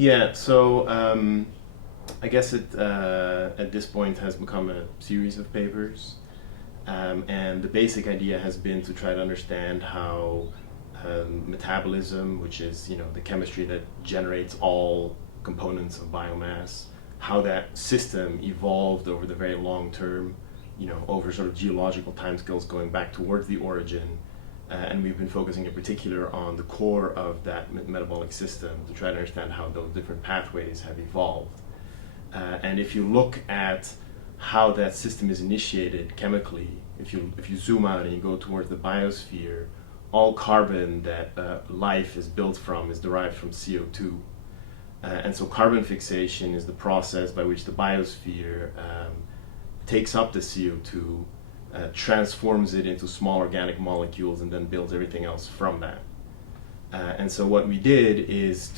Yeah, so I guess it at this point has become a series of papers, and the basic idea has been to try to understand how metabolism, which is the chemistry that generates all components of biomass, how that system evolved over the very long term, over sort of geological timescales going back towards the origin. And we've been focusing in particular on the core of that metabolic system to try to understand how those different pathways have evolved. And if you look at how that system is initiated chemically, if you zoom out and you go towards the biosphere, all carbon that life is built from is derived from CO2. And so carbon fixation is the process by which the biosphere takes up the CO2, transforms it into small organic molecules, and then builds everything else from that. And so what we did is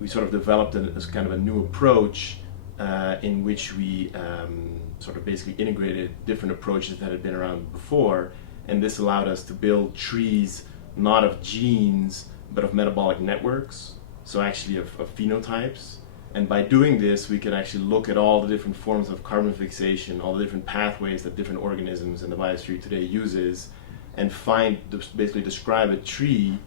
we sort of developed as kind of a new approach in which we sort of basically integrated different approaches that had been around before, and this allowed us to build trees not of genes but of metabolic networks, so actually of phenotypes. And by doing this, we could actually look at all the different forms of carbon fixation, all the different pathways that different organisms in the biosphere today uses, and basically describe a tree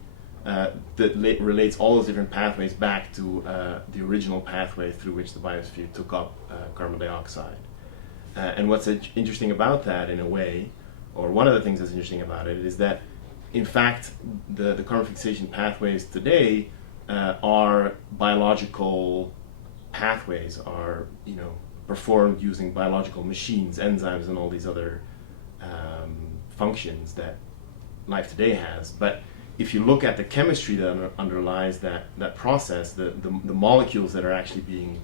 that relates all those different pathways back to the original pathway through which the biosphere took up carbon dioxide. And what's interesting about that, in a way, or one of the things that's interesting about it, is that, in fact, the carbon fixation pathways today are biological pathways, are performed using biological machines, enzymes, and all these other functions that life today has. But if you look at the chemistry that underlies that process, the molecules that are actually being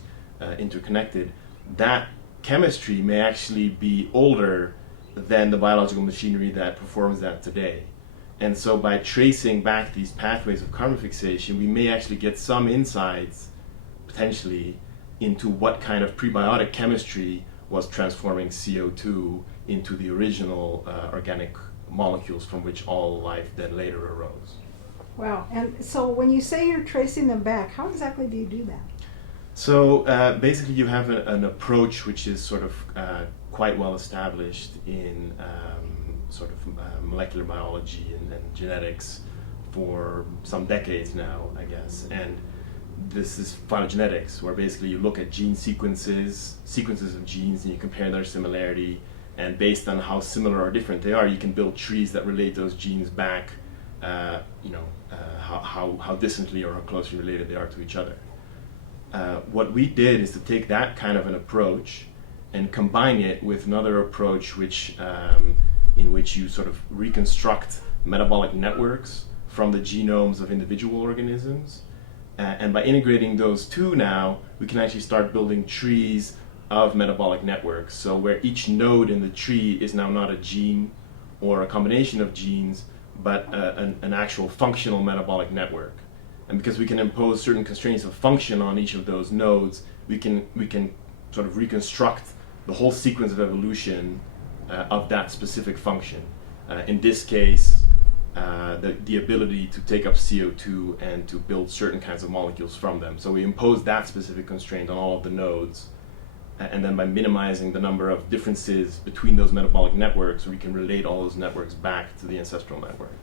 interconnected, that chemistry may actually be older than the biological machinery that performs that today. And so by tracing back these pathways of carbon fixation, we may actually get some insights, potentially, into what kind of prebiotic chemistry was transforming CO2 into the original organic molecules from which all life then later arose. Wow. And so when you say you're tracing them back, how exactly do you do that? So basically you have an approach which is sort of quite well established in sort of molecular biology and genetics for some decades now, I guess. And this is phylogenetics, where basically you look at sequences of genes, and you compare their similarity, and based on how similar or different they are, you can build trees that relate those genes back, how distantly or how closely related they are to each other. What we did is to take that kind of an approach and combine it with another approach in which you sort of reconstruct metabolic networks from the genomes of individual organisms. And by integrating those two now, we can actually start building trees of metabolic networks. So where each node in the tree is now not a gene or a combination of genes, but an actual functional metabolic network. And because we can impose certain constraints of function on each of those nodes, we can sort of reconstruct the whole sequence of evolution of that specific function. In this case, the ability to take up CO2 and to build certain kinds of molecules from them. So we impose that specific constraint on all of the nodes, and then by minimizing the number of differences between those metabolic networks, we can relate all those networks back to the ancestral network.